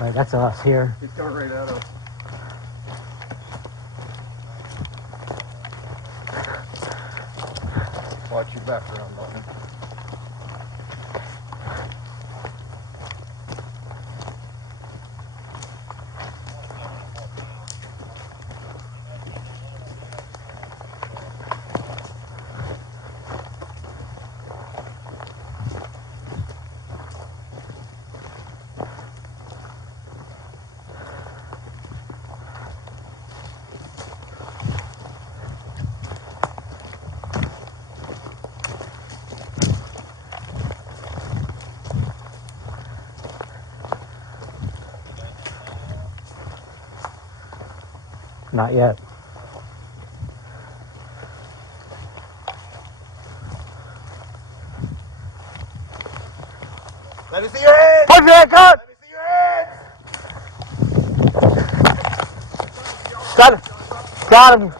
Right, that's us here. He's coming right at us. Watch your background button. Not yet. Let me see your hands! Put your hand, cut! Let me see your hands! Got him. Got him.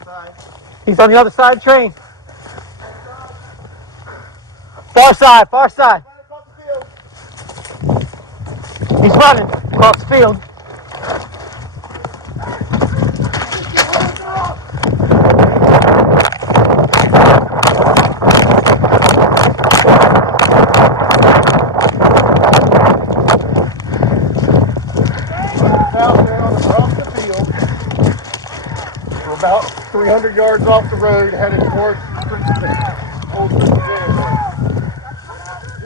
He's on the other side of the train. Far side, far side. He's running across the field. About 300 yards off the road, headed towards old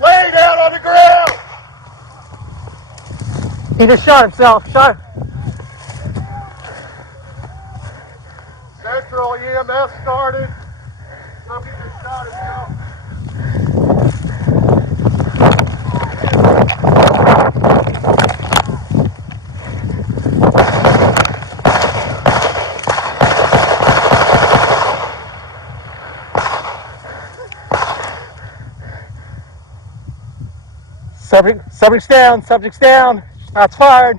Lay down on the ground! He just shot himself. Shot him. Central EMS started. Somebody just shot himself. Subject's down, subject's down. Shots fired.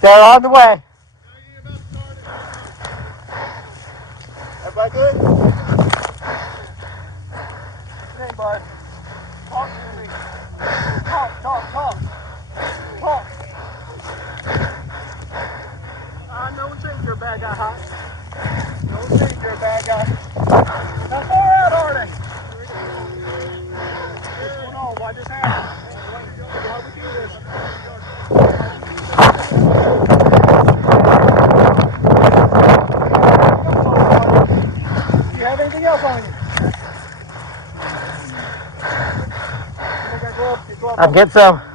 They're on the way. Everybody good? Hey, bud. Talk to me. Talk. No one thinks you're a bad guy, huh? No one thinks you're a bad guy. How far out are they? What's going on? Why this happen? Why we do this? You have anything else on you? I'll get some.